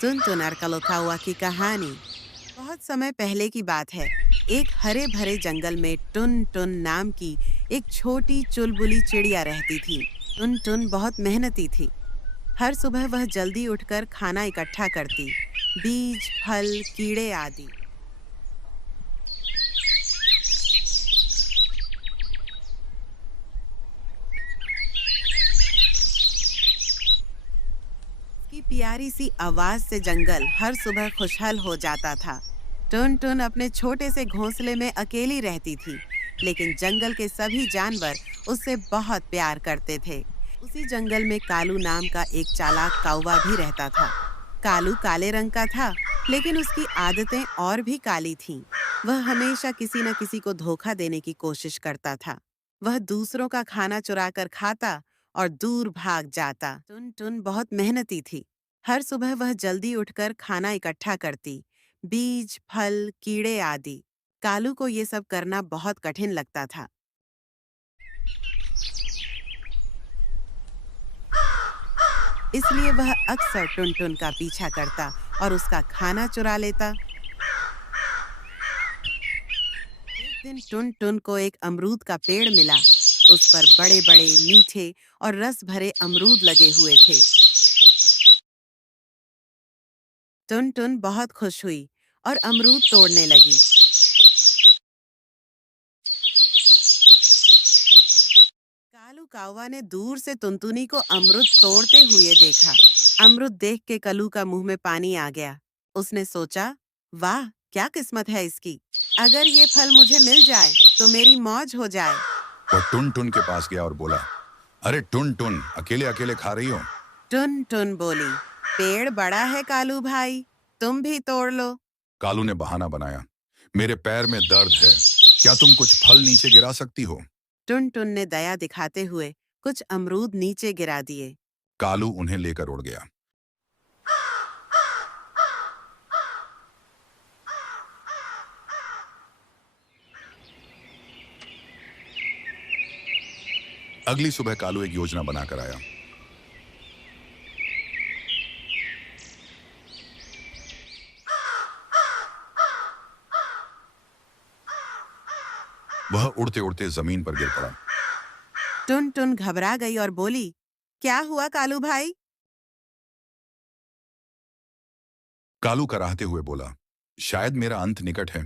टुनटुन और कौवा की कहानी। बहुत समय पहले की बात है। एक हरे भरे जंगल में टुन टुन नाम की एक छोटी चुलबुली चिड़िया रहती थी। टुन टुन बहुत मेहनती थी। हर सुबह वह जल्दी उठकर खाना इकट्ठा करती, बीज, फल, कीड़े आदि। उसकी प्यारी सी आवाज से जंगल हर सुबह खुशहाल हो जाता था। टुन टुन अपने छोटे से घोंसले में अकेली रहती थी, लेकिन जंगल के सभी जानवर उससे बहुत प्यार करते थे। उसी जंगल में कालू नाम का एक चालाक कौवा भी रहता था। कालू काले रंग का था, लेकिन उसकी आदतें और भी काली थीं। वह हमेशा किसी न किसी को धोखा देने की कोशिश करता था। वह दूसरों का खाना चुराकर खाता और दूर भाग जाता। टुन टुन बहुत मेहनती थी। हर सुबह वह जल्दी उठकर खाना इकट्ठा करती, बीज, फल, कीड़े आदि। कालू को ये सब करना बहुत कठिन लगता था। इसलिए वह अक्सर टुनटुन का पीछा करता और उसका खाना चुरा लेता। एक दिन टुनटुन को एक अमरूद का पेड़ मिला। उस पर बड़े-बड़े, मीठे और रस भरे अमरूद लगे हुए थे। टुनटुन बहुत खुश हुई और अमरूद तोड़ने लगी। कालू कौवा ने दूर से टुनटुनी को अमरूद तोड़ते हुए देखा। अमरूद देख के कलू का मुंह में पानी आ गया। उसने सोचा, वाह, क्या किस्मत है इसकी। अगर ये फल मुझे मिल जाए तो मेरी मौज हो जाए। वो टुन टुन के पास गया और बोला, अरे टुन टुन, अकेले अकेले खा रही हो? टुन टुन बोली, पेड़ बड़ा है कालू भाई, तुम भी तोड़ लो। कालू ने बहाना बनाया, मेरे पैर में दर्द है, क्या तुम कुछ फल नीचे गिरा सकती हो? टुन टुन ने दया दिखाते हुए कुछ अमरूद नीचे गिरा दिए। कालू उन्हें लेकर उड़ गया। अगली सुबह कालू एक योजना बनाकर आया। वह उड़ते उड़ते जमीन पर गिर पड़ा। टुन टुन घबरा गई और बोली, क्या हुआ कालू भाई? कालू कराहते हुए बोला, शायद मेरा अंत निकट है।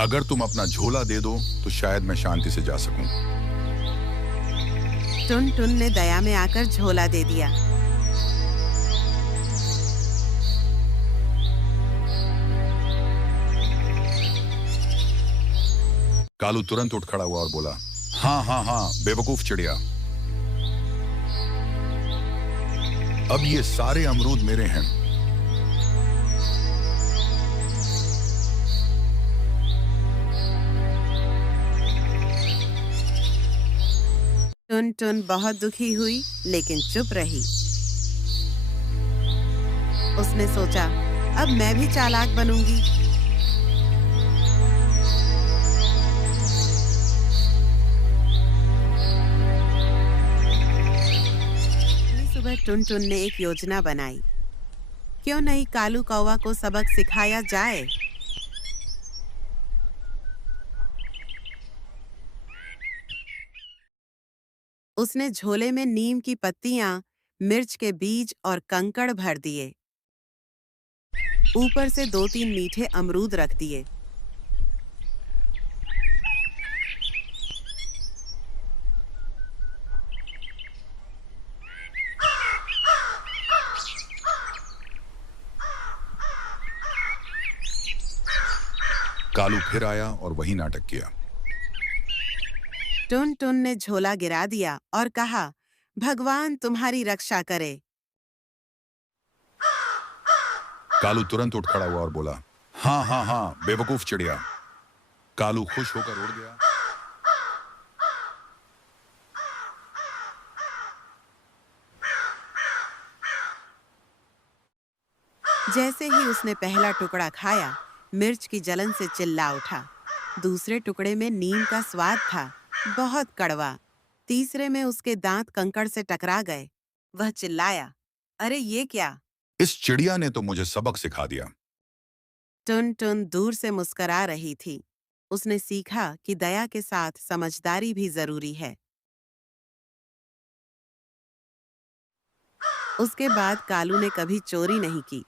अगर तुम अपना झोला दे दो तो शायद मैं शांति से जा सकूं। टुन टुन ने दया में आकर झोला दे दिया। कालू तुरंत उठ खड़ा हुआ और बोला, हाँ हाँ हाँ, बेवकूफ चिड़िया, अब ये सारे अमरूद मेरे हैं। टुन टुन बहुत दुखी हुई, लेकिन चुप रही। उसने सोचा, अब मैं भी चालाक बनूंगी। अगली सुबह टुन टुन ने एक योजना बनाई। क्यों नहीं कालू कौवा को सबक सिखाया जाए। उसने झोले में नीम की पत्तियां, मिर्च के बीज और कंकड़ भर दिए। ऊपर से 2-3 मीठे अमरूद रख दिए। कालू फिर आया और वही नाटक किया। टुन टुन ने झोला गिरा दिया और कहा, भगवान तुम्हारी रक्षा करे। कालू तुरंत उठ खड़ा हुआ और बोला, हाँ हाँ हाँ, बेवकूफ चिड़िया। कालू खुश होकर उड़ गया। जैसे ही उसने पहला टुकड़ा खाया, मिर्च की जलन से चिल्ला उठा। दूसरे टुकड़े में नीम का स्वाद था, बहुत कड़वा। तीसरे में उसके दांत कंकड़ से टकरा गए। वह चिल्लाया, अरे ये क्या? इस चिड़िया ने तो मुझे सबक सिखा दिया। टुन टुन दूर से मुस्करा रही थी। उसने सीखा कि दया के साथ समझदारी भी जरूरी है। उसके बाद कालू ने कभी चोरी नहीं की।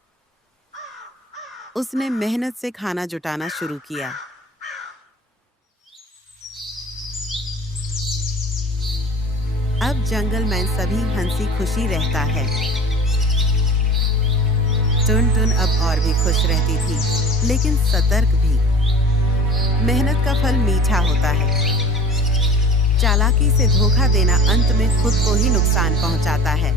उसने मेहनत से खाना जुटाना शुरू किया। अब जंगल में सभी हंसी खुशी रहता है। टुन टुन अब और भी खुश रहती थी, लेकिन सतर्क भी। मेहनत का फल मीठा होता है। चालाकी से धोखा देना अंत में खुद को ही नुकसान पहुंचाता है।